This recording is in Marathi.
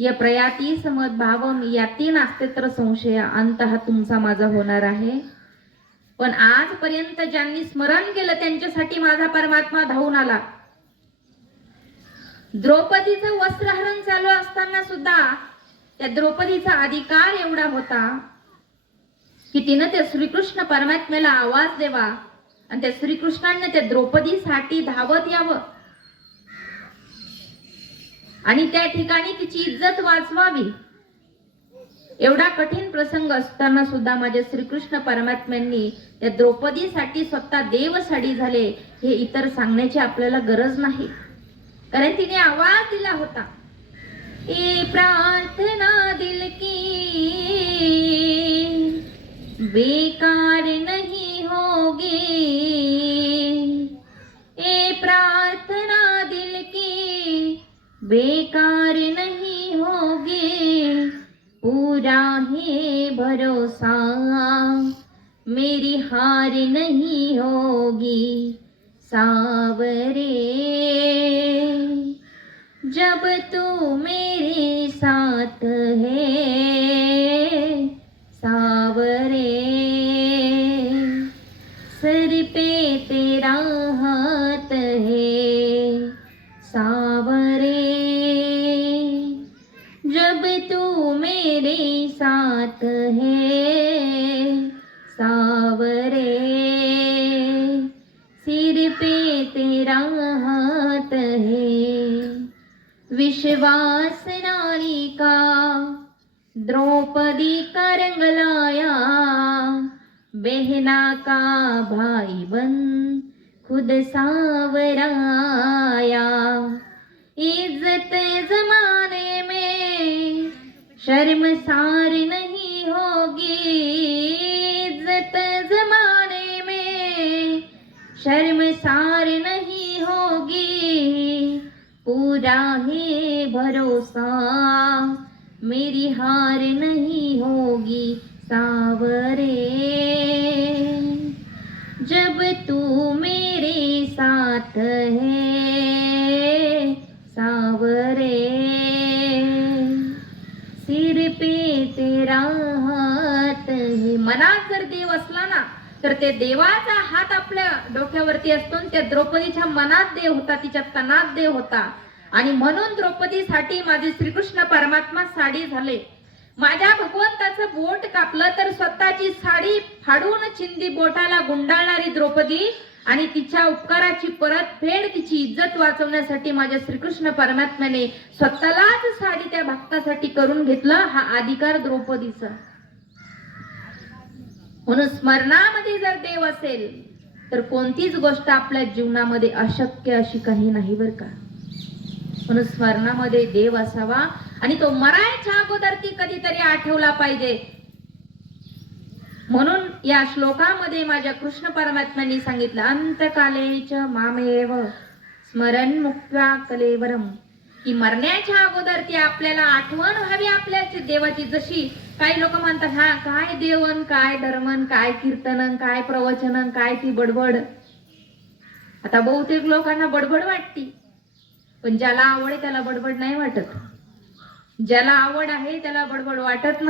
या प्रयाती समत भावम या तीन असते तर संशय अंत हा तुमचा माझा होणार आहे. पण आजपर्यंत ज्यांनी स्मरण केलं त्यांच्यासाठी माझा परमात्मा धावून आला. द्रौपदीचं वस्त्रहरण चालू असताना सुद्धा त्या द्रौपदीचा अधिकार एवढा होता की तिनं त्या श्रीकृष्ण परमात्म्याला आवाज देवा आणि त्या श्रीकृष्णाने त्या द्रौपदीसाठी धावत यावं. आणि त्या ठिकाणी तिची इज्जत वाचवावी. एवढा कठीण प्रसंग असताना सुद्धा माझ्या श्रीकृष्ण परमात्म्यांनी त्या द्रौपदीसाठी स्वतः देव साडी झाले हे इतर सांगण्याची आपल्याला गरज नाही. कारण तिने आवाज दिला होता. ए प्रार्थना दिल की बेकार नहीं होगी बेकार नहीं होगे। पूरा है भरोसा। मेरी हार नहीं होगी। सावरे। जब तू मेरे साथ है सावरे। सिर पे तेरा हाथ है। विश्वास नारी का द्रौपदी का रंग लाया। बहना का भाई बन खुद सावराया। इज्जत जमाने शर्मसार नहीं होगी इज्जत जमाने में। शर्मसार नहीं होगी पूरा है भरोसा। मेरी हार नहीं होगी सावरे। जब तू मेरे साथ है राहत हात मनात जर देव असला ना तर ते देवाचा हात आपल्या डोक्यावरती असतो त्या द्रौपदीच्या मनात देव होता तिच्या तनात देव होता. आणि म्हणून द्रौपदीसाठी माझे श्रीकृष्ण परमात्मा साडी झाले. माझ्या भगवंताचं बोट कापलं तर स्वतःची साडी फाडून चिंदी बोटाला गुंडाळणारी द्रौपदी आणि तिच्या उपकाराची परतफेड तिची इज्जत वाचवण्यासाठी माझ्या श्रीकृष्ण परमात्म्याने स्वतःलाच साडी त्या भक्तासाठी करून घेतलं हा अधिकार द्रौपदीचा. म्हणून स्मरणामध्ये जर देव असेल तर कोणतीच गोष्ट आपल्या जीवनामध्ये अशक्य अशी काही नाही बर का. म्हणून स्मरणामध्ये देव असावा आणि तो मरायच्या अगोदर ती कधीतरी आठवला पाहिजे. म्हणून या श्लोकामध्ये माझ्या कृष्ण परमात्म्यांनी सांगितलं अंतकालेच मामेव स्मरण मुक्त्या कलेवरम. की मरण्याच्या अगोदर ती आपल्याला आठवण व्हावी आपल्या देवाची जशी काही लोक म्हणतात हा काय देवन काय धर्मन काय कीर्तन काय प्रवचन काय ती बडबड. आता बहुतेक लोकांना बडबड वाटती पण ज्याला आवड आहे त्याला बडबड नाही वाटत. ज्याला आवड आहे त्याला बडबड वाटत नाही